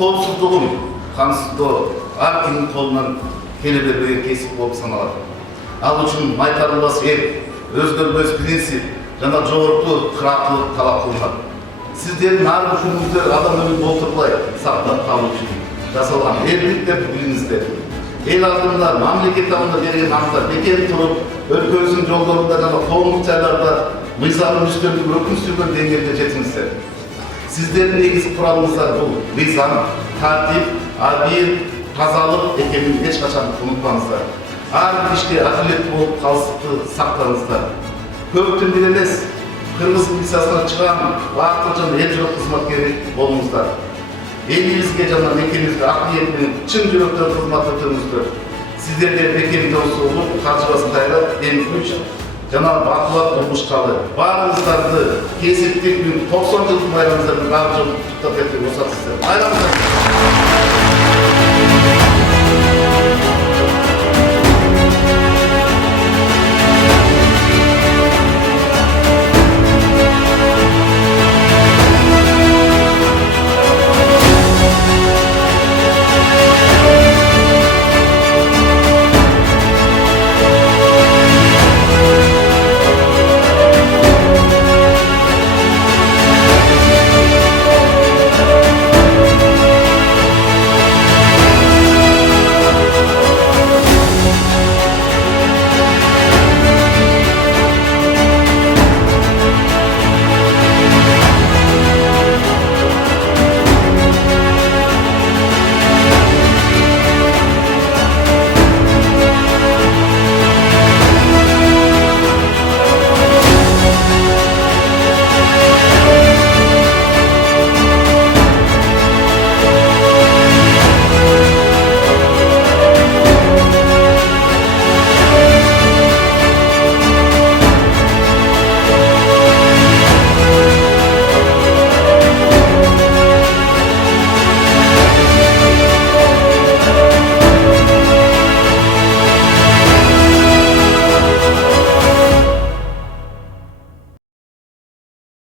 коопсуздугун камсыздоо ар кимдин колунан келе бербеген кесип болуп саналат. Ал үчүн майтарылбас эл, өзгөрбөс принцип жана жогорку кырактылык талап кылынат. Сиздердин ар бир күнүңүздөр адам өмүрүн болтурбай сактап калуу үчүн жасалган эрдиктерди билиңиздер. Эл алдында, мамлекет алдында берген антта бекер туруп, өлкөбүздүн жолдорунда жана коомдук жайларда мыйзамдын үстөмдүк өкүм сүргөн деңгээлде жетиңиздер. Сиздердин негизги куралыңыздар бул мыйзам, тартип, адил, тазалык экенин эч качан унутпаңыздар. Ар бир иште адилеттүү болуп калыштыкты сактаңыздар. Көптүн бир эмес, кыргыз милициясына чыган бактык жана эл журак кызматкери болуңуздар. Элибизге жана мекенибизге ак ниет менен чын жүрөктөн кызмат өтөңүздөр. Сиздерге бекем доосулук, каржыбас кайрат, эң күч жана бакылап турмушкалы. Баарыңыздарды кесиптик 90 жылдык байрамыңыздардын баары жолун куттап кетип уруксат сиздер. Байрамыңыз